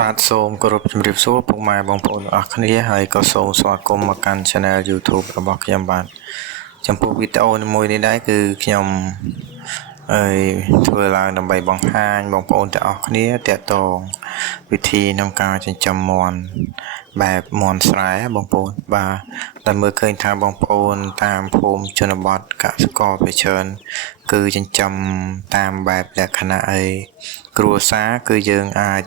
បាទសូមគោរពជំរាបសួរពុកម៉ែបងប្អូនទាំងអស់គ្នាហើយក៏សូមស្វាគមន៍មកកាន់ Channel YouTube របស់ខ្ញុំបាទចំពោះវីដេអូមួយនេះដែរគឺខ្ញុំធ្វើឡើងដើម្បីបង្ហាញបងប្អូនទាំងអស់គ្នាទាក់ទងវិធីក្នុងការចិញ្ចឹមមាន់បែបមាន់ស្រែបងប្អូនបាទតែមើលឃើញថាបងប្អូនតាមភូមិជនបទកសិករភាគច្រើនគឺចិញ្ចឹមតាមបែបលក្ខណៈគ្រួសារគឺយើងអាច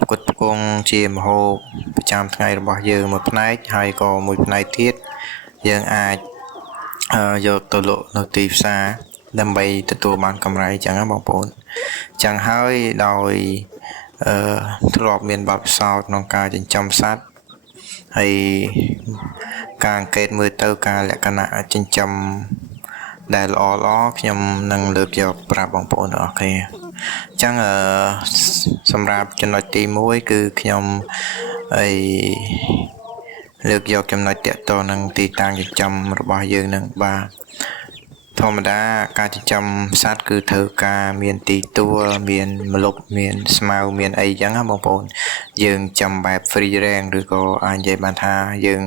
ផ្គត់ផ្គង់ជាម្ហូបប្រចាំថ្ងៃរបស់យើងមួយផ្នែកហើយក៏មួយផ្នែកទៀតយើងអាចយកទៅលក់នៅទីផ្សារដើម្បីទទួលបានកម្រៃចឹងណាបងប្អូនចឹងហើយដោយធ្លាប់មានបទពិសោធន៍ក្នុងការចិញ្ចឹមសត្វហើយការអង្កេតមើលទៅការលក្ខណៈចិញ្ចឹមដែលល្អខ្ញុំនឹងលើកយកប្រាប់បងប្អូនទាំងអស់គ្នាអញ្ចឹងសម្រាប់ចំណុចទី1គឺខ្ញុំលើកយកចំណុចតាក់ទងនឹងទីតាំងចិញ្ចឹមរបស់យើងនឹងបាទធម្មតាការចិញ្ចឹមសត្វគឺត្រូវការមានទីទួលមានម្លប់មានស្មៅមានអីចឹងណាបងប្អូនយើងចាំបែប free range ឬក៏អាចនិយាយបានថាយើង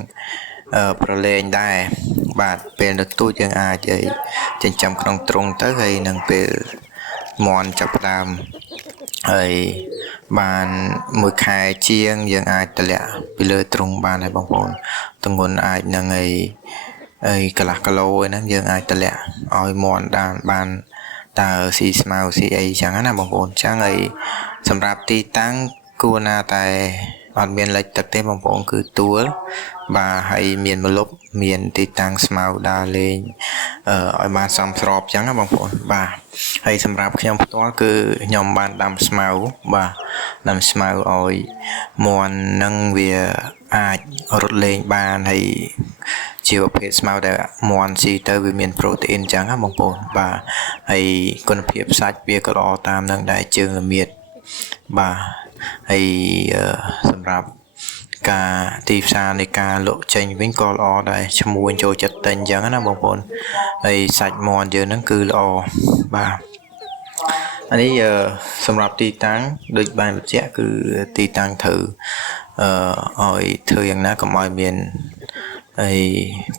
ប្រឡែងដែរបាទពេលនៅទូចយើងអាចចិញ្ចឹមក្នុងទ្រុងទៅហើយនឹងពេលមាន់ចាប់ផ្ដើមហើយបានមួយខែជាងយើងអាចតម្លាក់ពីលើទ្រុងបានហើយបងប្អូនទម្ងន់អាចនឹងកន្លះគីឡូហ្នឹងយើងអាចតម្លាក់ឲ្យមាន់បានតើស៊ីស្មៅស៊ីអីចឹងណាបងប្អូនចឹងហើយសម្រាប់ទីតាំងគួរណាតែអត់មានលិចទឹកទេបងប្អូនគឺទួលបាទហើយមានម្លប់មានទីតាំងស្មៅដើរលេងឲ្យបានសមស្របចឹងណាបងប្អូនបាទហើយសម្រាប់ខ្ញុំផ្ទាល់គឺខ្ញុំបានដាំស្មៅបាទដាំស្មៅឲ្យមាន់នឹងវាអាចរត់លេងបានហើយជាប្រភេទស្មៅដែលមាន់ស៊ីទៅវាមានប្រូតេអ៊ីនចឹងណាបងប្អូនបាទហើយគុណភាពសាច់វាក៏ល្អតាមនឹងដែរជើងល្មៀតបាទហើយសម្រាប់ការទីផ្សារនៃការលក់ចេញវិញក៏ល្អដែរឈ្មួញចូលចិត្តទិញអញ្ចឹងណាបងប្អូនហើយសាច់មាន់យើងហ្នឹងគឺល្អបាទអានេះសម្រាប់ទីតាំងដូចបានបញ្ជាក់គឺទីតាំងត្រូវឲ្យធ្វើយ៉ាងណាកុំឲ្យមាន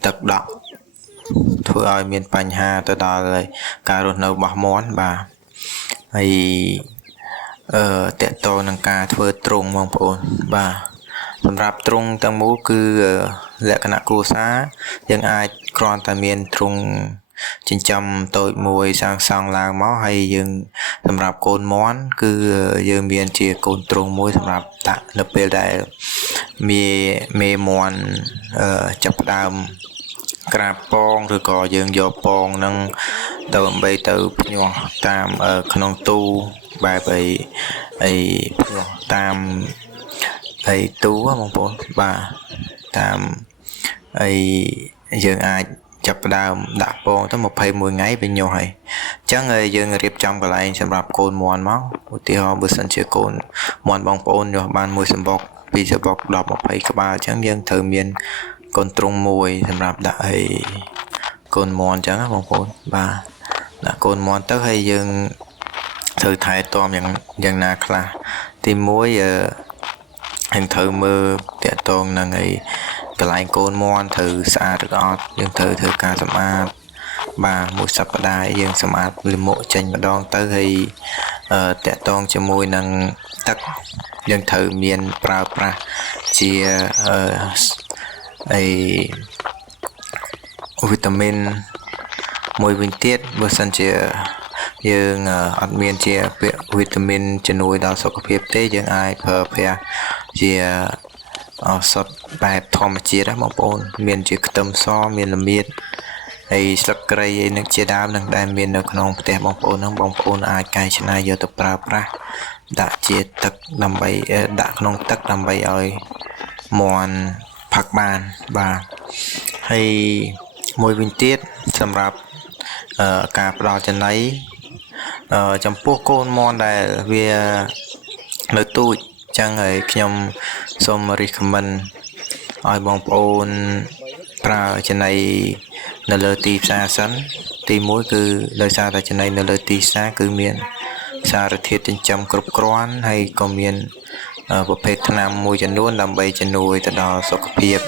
ទឹកដក់ធ្វើឲ្យមានបញ្ហាទៅដល់ការរស់នៅរបស់មាន់បាទហើយតកតនឹងការធ្វើទ្រុងបងប្អូនបាទសម្រាប់ទ្រុងទាំងមូលគឺលក្ខណៈគ្រួសារយើងអាចគ្រាន់តែមានទ្រុងចិញ្ចឹមតូចមួយសាងសង់ឡើងមកហើយយើងសម្រាប់កូនមាន់គឺយើងមានជាកូនទ្រុងមួយសម្រាប់ដាក់នៅពេលដែលមេមាន់ចាប់ផ្ដើមក្រាបពងឬក៏យើងយកពងនឹងទៅដើម្បីទៅភ្ញាស់តាមក្នុងទូបែបអីភ្ញាស់តាមទូបងប្អូនបាទតាមយើងអាចចាប់ផ្ដើមដាក់ពងទៅ21ថ្ងៃវាញាស់ហើយអញ្ចឹងយើងរៀបចំកន្លែងសម្រាប់កូនមាន់មកឧទាហរណ៍បើសិនជាកូនមាន់បងប្អូនញាស់បានមួយសម្បុកពីរសម្បុក10 20ក្បាលអញ្ចឹងយើងត្រូវមានកូនទ្រុងមួយសម្រាប់ដាក់កូនមាន់អញ្ចឹងណាបងប្អូនបាទដាក់កូនមាន់ទៅហើយយើងត្រូវថែទាំយ៉ាងណាខ្លះទី1យើងត្រូវមើលតាក់ទងនឹងកន្លែងកូនមាន់ត្រូវស្អាតឬក៏អត់យើងត្រូវធ្វើការសម្អាតបាទមួយសប្តាហ៍យើងសម្អាតលាមកចេញម្ដងទៅហើយតាក់ទងជាមួយនឹងទឹកយើងត្រូវមានប្រើប្រាស់ជាវីតាមីនមួយវិញទៀតបើសិនជាយើងអត់មានជាវីតាមីនជំនួយដល់សុខភាពទេយើងអាចប្រើប្រាស់ជាឱសថបែបធម្មជាតិណាបងប្អូនមានជាខ្ទឹមសមានល្មៀតហើយស្លឹកគ្រៃឯនឹងជាដើមនឹងដែលមាននៅក្នុងផ្ទះបងប្អូនហ្នឹងបងប្អូនអាចកែច្នៃយកទៅប្រើប្រាស់ដាក់ជាទឹកដើម្បីដាក់ក្នុងទឹកដើម្បីឲ្យមាន់ផឹកបានបាទហើយមួយវិញទៀតសម្រាប់ការផ្ដល់ចំណីចំពោះកូនមាន់ដែលវានៅទូចចឹងហើយខ្ញុំសូម recommend ឲ្យបងប្អូនប្រើចំណីនៅលើទីផ្សារសិនទី1គឺដោយសារតែចំណីនៅលើទីផ្សារគឺមានសារធាតុចិញ្ចឹមគ្រប់គ្រាន់ហើយក៏មាន ប្រភេទថ្នាំមួយចំនួនដើម្បីជំនួយទៅដល់សុខភាព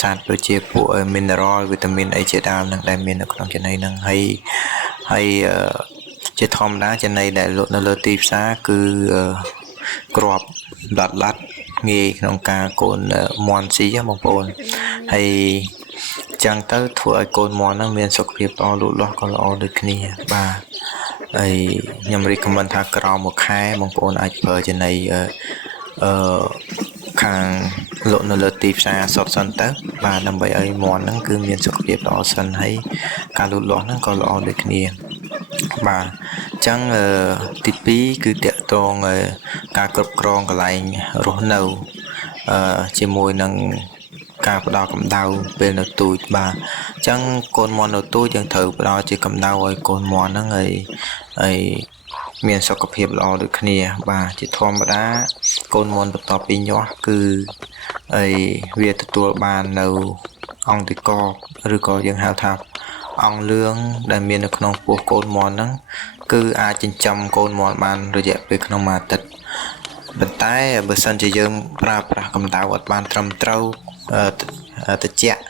សត្វដូចជាពួក mineral វីតាមីនអីជាដើមនឹងដែលមាននៅក្នុងចំណីនឹងហើយជាធម្មតាចំណីដែលលក់នៅលើទីផ្សារគឺក្របឡាត់ងាយក្នុងការកូនមន់ស៊ីបងប្អូនហើយចឹងទៅធ្វើឲ្យកូនមន់ហ្នឹងមានសុខភាពល្អលូតលាស់ក៏ល្អដូចគ្នាបាទហើយខ្ញុំរីកមិនថាក្រោមមួយខែបងប្អូនអាចប្រើចំណីខាងលក់នៅលើទីផ្សារសុទ្ធសិនទៅបាទដើម្បីឲ្យមន់ហ្នឹងគឺមានសុខភាពល្អសិនហើយការលូតលាស់ហ្នឹងក៏ល្អដូចគ្នាបាទអញ្ចឹងទី2គឺតកតងការគ្រប់គ្រងកន្លែងរស់នៅជាមួយនឹងការផ្ដល់កម្ដៅពេលនៅទូចបាទអញ្ចឹងកូនមន់នៅទូចយើងត្រូវផ្ដល់ជាកម្ដៅឲ្យកូនមន់ហ្នឹងហើយមានសុខភាពល្អដូចគ្នាបាទជាធម្មតាកូនមន់បន្ទាប់ពីញាស់គឺវាទទួលបាននៅអង្គតិកឬក៏យើងហៅថាអង្គលឿងដែលមាននៅក្នុងពោះកូនមន់ហ្នឹងគឺអាចចិញ្ចឹមកូនមន់បានរយៈពេលក្នុងមួយអាទិត្យប៉ុន្តែបើសិនជាយើងប្រើប្រាស់កម្ដៅអត់បានត្រឹមត្រូវត្រជាក់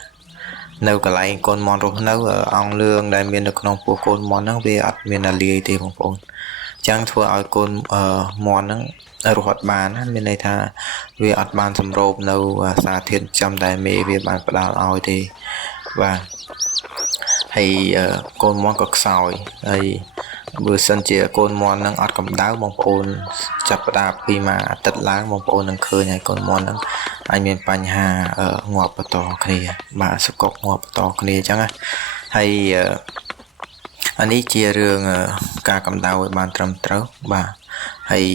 នៅកន្លែងកូនមន់រស់នៅអង្គលឿងដែលមាននៅក្នុងពោះកូនមន់ហ្នឹងវាអត់មានអាលាយទេបងប្អូនអញ្ចឹងធ្វើឲ្យកូនមន់ហ្នឹងរស់អត់បានណាមានន័យថាវាអត់បានសម្រូបនៅសារធាតុចិញ្ចឹមដែលមេវាបានផ្ដល់ឲ្យទេបាទហើយកូនមន់ក៏ខ្សោយហើយបើសិនជាកូនមន់នឹងអត់កម្ដៅបងប្អូនចាប់ផ្ដើមពីមួយអាទិត្យឡើងបងប្អូននឹងឃើញហើយកូនមន់នឹងអាចមានបញ្ហាងាប់បន្តគ្នាបាទសកុកងាប់បន្តគ្នាអញ្ចឹងណាហើយអានេះជារឿងការកម្ដៅឲ្យបានត្រឹមត្រូវបាទហើយ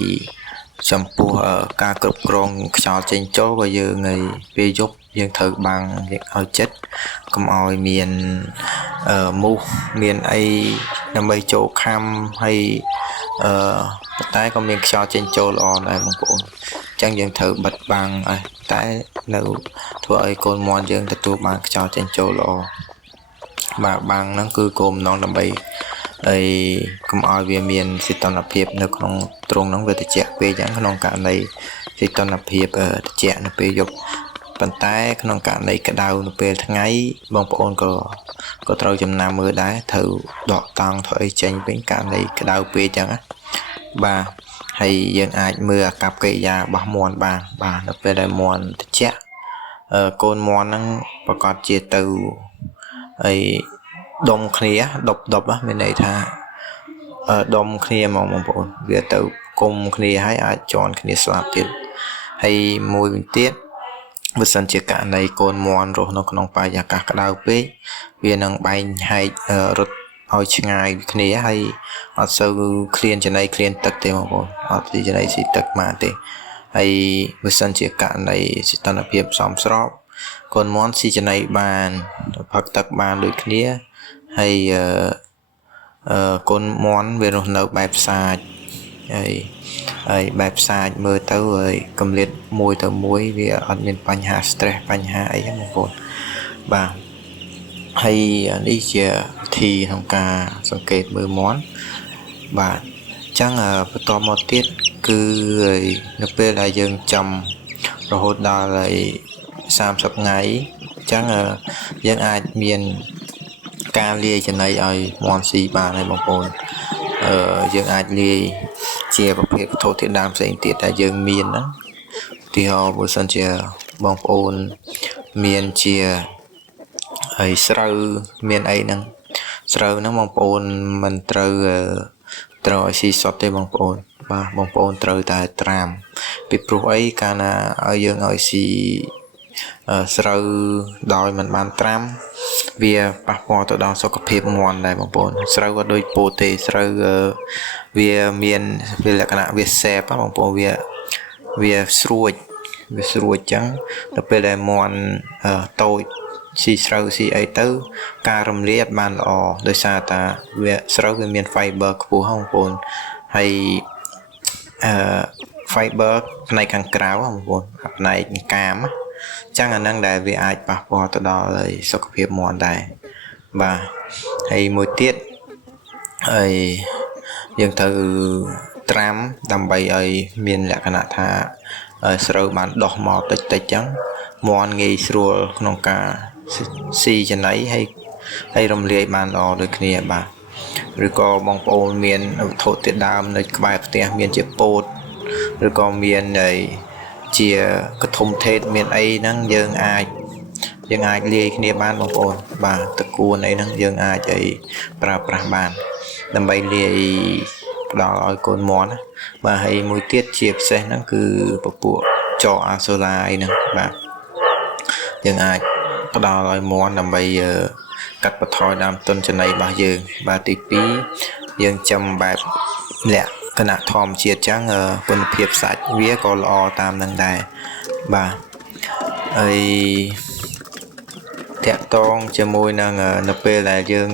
ចំពោះការគ្រប់គ្រងខ្យល់ចេញចូលក៏យើងពេលយប់យើងត្រូវបាំងឲ្យចិត្តកុំឲ្យមានមូសមានអីដើម្បីចូលខំហើយប៉ុន្តែក៏មានខ្យល់ចេញចូលល្អដែរបងប្អូនអញ្ចឹងយើងត្រូវបិទបាំងតែនៅធ្វើឲ្យកូនមន់យើងទទួលបានខ្យល់ចេញចូលល្អបាទបាំងហ្នឹងគឺគោលបំណងដើម្បីកុំឲ្យវាមានសីតុណ្ហភាពនៅក្នុងទ្រុងហ្នឹងវាត្រជាក់ពេកអញ្ចឹងក្នុងករណីសីតុណ្ហភាពត្រជាក់នៅពេលយប់ប៉ុន្តែក្នុងករណីក្តៅនៅពេលថ្ងៃបងប្អូនក៏ត្រូវចំណាំមើលដែរត្រូវដកតង់ធ្វើអីចេញវិញករណីក្តៅពេកអញ្ចឹងណាបាទហើយយើងអាចមើលអាកប្បកិរិយារបស់មន់បានបាទនៅពេលដែលមន់ត្រជាក់កូនមន់ហ្នឹងប្រកាសជាទៅដុំគ្នាដប់មានន័យថាដុំគ្នាហ្មងបងប្អូនវាទៅគុំគ្នាហើយអាចជន់គ្នាស្លាប់ទៀតហើយមួយវិញទៀតបើសិនជាករណីកូនមន់រស់នៅក្នុងបរិយាកាសក្តៅពេកវានឹងបែងហែករត់ឲ្យឆ្ងាយគ្នាហើយអត់សូវឃ្លានចំណីឃ្លានទឹកទេបងប្អូនអត់ទីចំណីស៊ីទឹកមកទេហើយបើសិនជាករណីសីតុណ្ហភាពសមស្របកូនមន់ស៊ីចំណីបានផឹកទឹកបានដូចគ្នាហើយកូនមន់វារស់នៅបែបផ្សាច់ហើយបែបផ្សាច់មើលទៅហើយកម្រិតមួយទៅមួយវាអត់មានបញ្ហា stress បញ្ហាអីហ្នឹងបងប្អូនបាទហើយនេះជាវិធីក្នុងការសង្កេតមើលមន់បាទអញ្ចឹងបន្តមកទៀតគឺនៅពេលដែលយើងចំរហូតដល់30ថ្ងៃអញ្ចឹងយើងអាចមានការលាយចំណីឲ្យមន់ស៊ីបានហើយបងប្អូនយើងអាចលាយជាប្រភេទវត្ថុធាតុដើមផ្សេងទៀតដែលយើងមានហ្នឹងឧទាហរណ៍បើសិនជាបងប្អូនមានជាស្រូវមានអីហ្នឹងស្រូវហ្នឹងបងប្អូនមិនត្រូវឲ្យស៊ីសុទ្ធទេបងប្អូនបាទបងប្អូនត្រូវតែត្រាំពីព្រោះអីកាលណាឲ្យយើងឲ្យស៊ីស្រូវដោយមិនបានត្រាំវាប៉ះពាល់ទៅដល់សុខភាពមន់ដែរបងប្អូនស្រូវក៏ដូចពោតទេស្រូវវាមានវាលក្ខណៈវាសេបបងប្អូនវាស្រួចអញ្ចឹងដល់ពេលដែលមន់តូចស៊ីស្រូវស៊ីអីទៅការរំលាយអត់បានល្អដោយសារតាវាស្រូវវាមាន fiber ខ្ពស់បងប្អូនហើយfiber ផ្នែកខាងក្រៅបងប្អូនផ្នែកកាមចឹងអាហ្នឹងដែលវាអាចប៉ះពាល់ទៅដល់សុខភាពមន់ដែរបាទហើយមួយទៀតហើយយើងត្រូវត្រាំដើម្បីឲ្យមានលក្ខណៈថា ស្រូវបានដោះមកតិចចឹងមន់ងាយស្រួលក្នុងការស៊ីចំណីហើយរំលាយបានល្អដូចគ្នាបាទឬក៏បងប្អូនមានវត្ថុធាតុដើមនៅក្បែរផ្ទះមានជាពោតឬក៏មានជាកធុំថេតមានអីហ្នឹងយើងអាចលាយគ្នាបានបងប្អូនបាទតកួនអីហ្នឹងយើងអាចប្រើប្រាស់បានដើម្បីលាយផ្ដល់ឲ្យកូនមន់ណាបាទហើយមួយទៀតជាពិសេសហ្នឹងគឺពពួកចអអាសូឡាអីហ្នឹងបាទយើងអាចផ្ដល់ឲ្យមន់ដើម្បីកាត់បន្ថយដើមទុនចំណីរបស់យើងបាទទី2យើងចំបែបលក្ខណៈធម្មជាតិចឹងគុណភាពសាច់វាក៏ល្អតាមនឹងដែរបាទហើយតាក់ទងជាមួយនឹងនៅពេលដែលយើង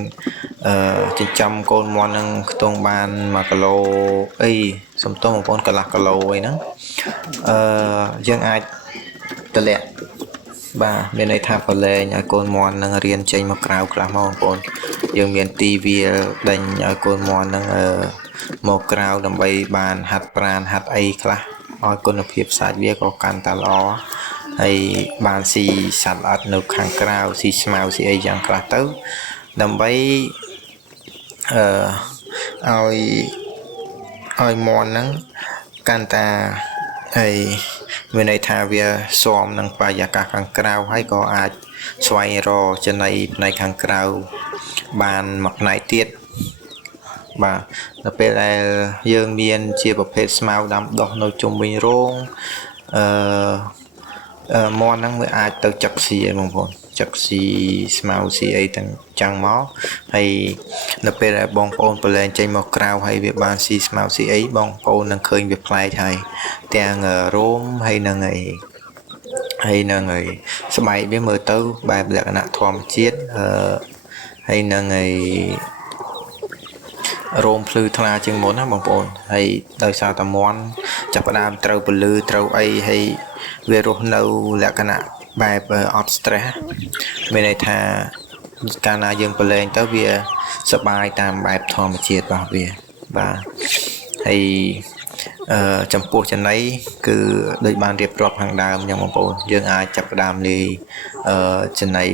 ចិញ្ចឹមកូនមន់នឹងខ្ទង់បាន1គីឡូអីសំទោសបងប្អូនកន្លះគីឡូអីហ្នឹងយើងអាចតម្លាក់បាទមានន័យថាប្រឡែងឲ្យកូនមន់នឹងរៀនចេញមកក្រៅខ្លះមកបងប្អូនយើងមានទីវាដេញឲ្យកូនមន់នឹងមកក្រៅដើម្បីបានហាត់ប្រាណហាត់អីខ្លះឲ្យគុណភាពសាច់វាក៏កាន់តែល្អហើយបានស៊ីសត្វល្អិតនៅខាងក្រៅស៊ីស្មៅស៊ីអីយ៉ាងខ្លះទៅដើម្បីឲ្យមន់ហ្នឹងកាន់តែមានន័យថាវាស៊ាំនឹងបរិយាកាសខាងក្រៅហើយក៏អាចស្វែងរកចំណីផ្នែកខាងក្រៅបានមួយផ្នែកទៀតបាទនៅពេលដែលយើងមានជាប្រភេទស្មៅដាំដុះនៅជុំវិញរោងមន់ហ្នឹងវាអាចទៅចឹកស៊ីឯងបងប្អូនចឹកស៊ីស្មៅស៊ីអីទាំងចឹងមកហើយនៅពេលដែលបងប្អូនប្រឡែងចេញមកក្រៅហើយវាបានស៊ីស្មៅស៊ីអីបងប្អូននឹងឃើញវាប្លែកហើយទាំងរោមហើយនឹងស្បែកវាមើលទៅបែបលក្ខណៈធម្មជាតិហើយនឹងរោមភ្លឺថ្លាជាងមុនណាបងប្អូនហើយដោយសារតែមន់ចាប់ផ្ដើមត្រូវពលឺត្រូវអីហើយវារស់នៅលក្ខណៈបែបអត់ stress មានន័យថាកាលណាយើងប្រឡែងទៅវាសប្បាយតាមបែបធម្មជាតិរបស់វាបាទហើយចំពោះចំណីគឺដូចបានរៀបរាប់ខាងដើមយ៉ាងបងប្អូនយើងអាចចាប់ផ្ដើមលាយចំណី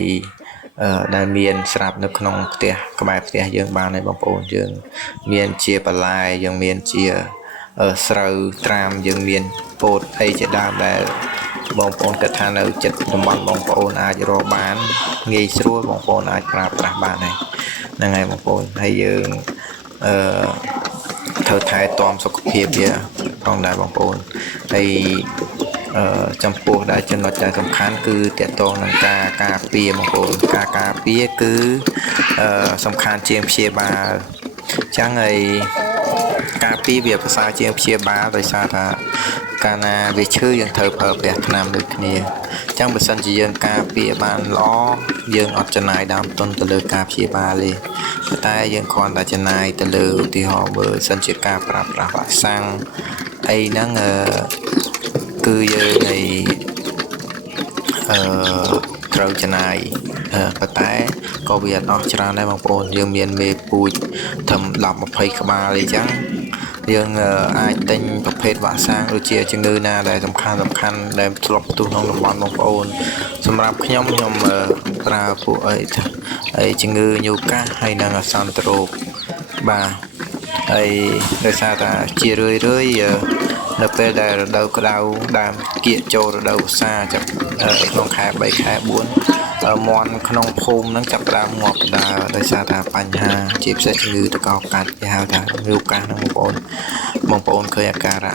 ដែលមានស្រាប់នៅក្នុងផ្ទះក្បែរផ្ទះយើងបានហើយបងប្អូនយើងមានជាបន្លែយើងមានជាស្រូវត្រាមយើងមានពោតអីជាដើមដែលបងប្អូនគិតថានៅចិត្តតំបន់បងប្អូនអាចរកបានងាយស្រួលបងប្អូនអាចប្រើប្រាស់បានហើយហ្នឹងហើយបងប្អូនហើយយើងត្រូវថែទាំសុខភាពវាផងដែរបងប្អូនហើយចំពោះដែលចំណុចដែលសំខាន់គឺតកតងនឹងការការពារបងប្អូនការការពារគឺសំខាន់ជាងព្យាបាលអញ្ចឹងហើយការពារវាប្រសើរជាងព្យាបាលដោយសារថាកាលណាវាឈឺយើងត្រូវប្រើប្រាស់ថ្នាំដូចគ្នាអញ្ចឹងបើសិនជាយើងការពារបានល្អយើងអត់ចំណាយដើមទុនទៅលើការព្យាបាលទេប៉ុន្តែយើងគ្រាន់តែចំណាយទៅលើឧទាហរណ៍បើសិនជាការប្រើប្រាស់វ៉ាក់សាំងអីហ្នឹងគឺយើងត្រូវចំណាយប៉ុន្តែក៏វាអត់អស់ច្រើនដែរបងប្អូនយើងមានមេពូជត្រឹម10-20ក្បាលអីចឹងយើងអាចទិញប្រភេទវ៉ាក់សាំងដូចជាជំងឺណាដែលសំខាន់ដែលធ្លាប់ផ្ទុះក្នុងតំបន់បងប្អូនសម្រាប់ខ្ញុំប្រើពួកអីជំងឺញូកាសហើយនិងអាសន្នរោគបាទហើយដោយសារតែជារឿយនៅពេលដែលរដូវក្តៅដើមគៀកចូលរដូវវស្សាចាប់ក្នុងខែ3ខែ4មន់ក្នុងភូមិហ្នឹងចាប់ផ្ដើមងាប់ដើរដោយសារតែបញ្ហាជាពិសេសជំងឺតកោកាត់គេហៅថាញូកាសហ្នឹងបងប្អូនឃើញអាការៈ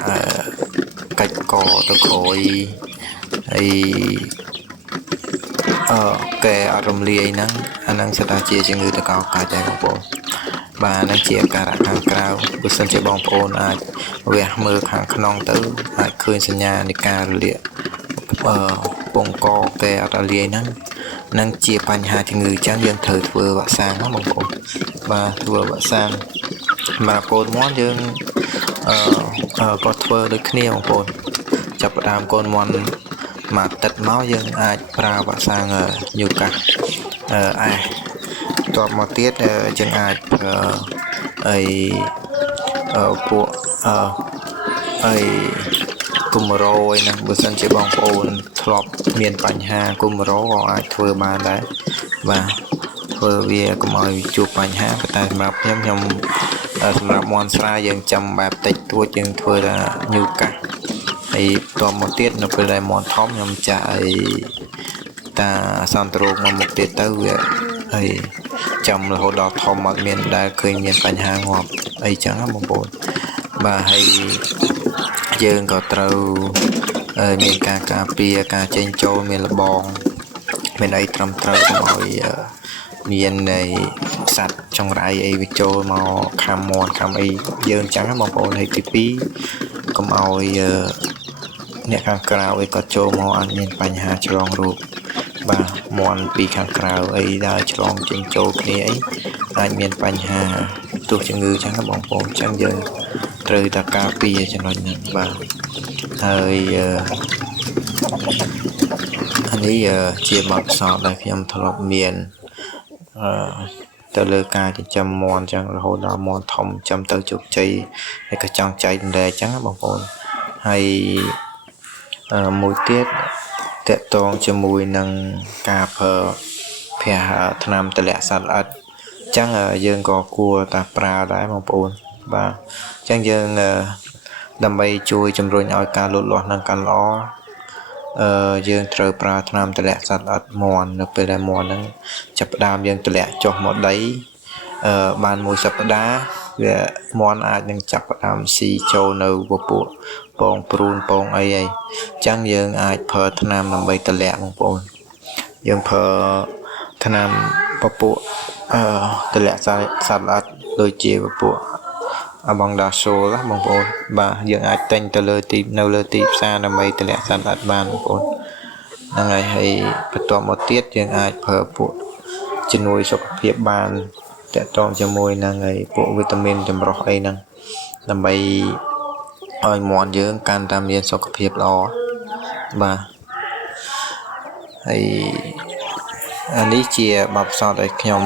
កាច់កទៅក្រួយហើយកែអត់រំលាយហ្នឹងអាហ្នឹងស្ថាជាជំងឺតកោកាច់ដែរបងប្អូនបាទនឹងជាអាការៈខាងក្រៅបើសិនជាបងប្អូនអាចវះមើលខាងក្នុងទៅអាចឃើញសញ្ញានៃការរលាកពងកកែអត់រលាយហ្នឹងនឹងជាបញ្ហាជំងឺចឹងយើងត្រូវធ្វើវ៉ាក់សាំងណាបងប្អូនបាទធ្វើវ៉ាក់សាំងសម្រាប់កូនមន់យើងក៏ធ្វើដូចគ្នាបងប្អូនចាប់ផ្ដើមកូនមន់មកទឹកមកយើងអាចប្រើវ៉ាក់សាំងញូកាសតបមកទៀតយើងអាចពួកគ គុំរោឯហ្នឹងបើសិនជាបងប្អូនធ្លាប់មានបញ្ហាគុំរោក៏អាចធ្វើបានដែរបាទធ្វើវាកុំឲ្យជួបបញ្ហាតែសម្រាប់ខ្ញុំសម្រាប់មន់ស្រាយើងចាំបែបតិចតួចយើងធ្វើថាញូកាសហើយតមកទៀតនៅពេលដែលមន់ធំខ្ញុំចាក់ឲ្យតាសន្តិរោគមកមុខទៀតទៅវាហើយចាំរហូតដល់ធំអត់មានដែលឃើញមានបញ្ហាងាប់អីចឹងណាបងប្អូនបាទហើយយើងក៏ត្រូវមានការការពារការចេញចូលមានលបងមានអីត្រឹមត្រូវកុំឲ្យមាននៃសត្វចង្រៃអីវាចូលមកខាំមាន់ខាំអីយើងចឹងណាបងប្អូនហើយទី2កុំឲ្យអ្នកខាងក្រៅអីក៏ចូលមកអាចមានបញ្ហាឆ្លងរោគបាទមាន់ពីខាងក្រៅអីដែលឆ្លងចេញចូលគ្នាអីអាចមានបញ្ហាទោះជំងឺចឹងណាបងប្អូនចឹងយើងត្រូវតែការពារចំណុចហ្នឹងបាទហើយអានេះជាបទពិសោធន៍ដែលខ្ញុំធ្លាប់មានទៅលើការចិញ្ចឹមមាន់ចឹងរហូតដល់មាន់ធំចាំទៅជោគជ័យហើយក៏ចង់ចែកម្លែកចឹងណាបងប្អូនហើយមួយទៀតតកតងជាមួយនឹងការប្រើថ្នាំទម្លាក់សត្វល្អិតចឹងយើងក៏គួរតែប្រើដែរបងប្អូនបាទចឹងយើងដើម្បីជួយជំរុញឲ្យការលូតលាស់នឹងកាន់ល្អយើងត្រូវប្រើថ្នាំទម្លាក់សត្វល្អិតមាន់នៅពេលដែលមាន់ហ្នឹងចាប់ផ្ដើមយើងទម្លាក់ចុះមកដីបានមួយសប្តាហ៍វាមាន់អាចនឹងចាប់ផ្ដើមស៊ីចូលនៅពពួកពងព្រូនពងអីហើយអញ្ចឹងយើងអាចប្រើថ្នាំដើម្បីទម្លាក់បងប្អូនយើងប្រើថ្នាំពពួកទម្លាក់សត្វល្អិតដូចជាពពួកអាបងដាសូលណាបងប្អូនបាទយើងអាចទិញទៅលើនៅលើទីផ្សារដើម្បីទម្លាក់សត្វល្អិតបានបងប្អូនហ្នឹងហើយបន្ទាប់មកទៀតយើងអាចប្រើពួកជំនួយសុខភាពបានតកតងជាមួយនឹងពួកវីតាមីនចម្រុះអីហ្នឹងដើម្បីឲ្យមាន់យើងកាន់តែមានសុខភាពល្អបាទហើយអានេះជាបទពិសោធន៍ដែលខ្ញុំ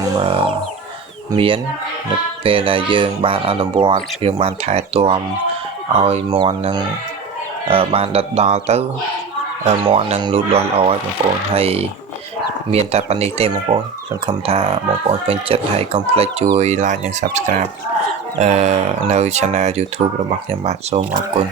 មាននៅពេលដែលយើងបានអនុវត្តយើងបានថែទាំឲ្យមាន់នឹងបានដិតដល់ទៅមាន់នឹងលូតលាស់ល្អហើយបងប្អូនហើយមានតែប៉ុណ្្នេះទេបងប្អូនសង្ឃឹមថាបងប្អូនពេញចិត្តហើយកុំភ្លេចជួយ like និង subscribe នៅ channel YouTube របស់ខ្ញុំបាទសូមអរគុណ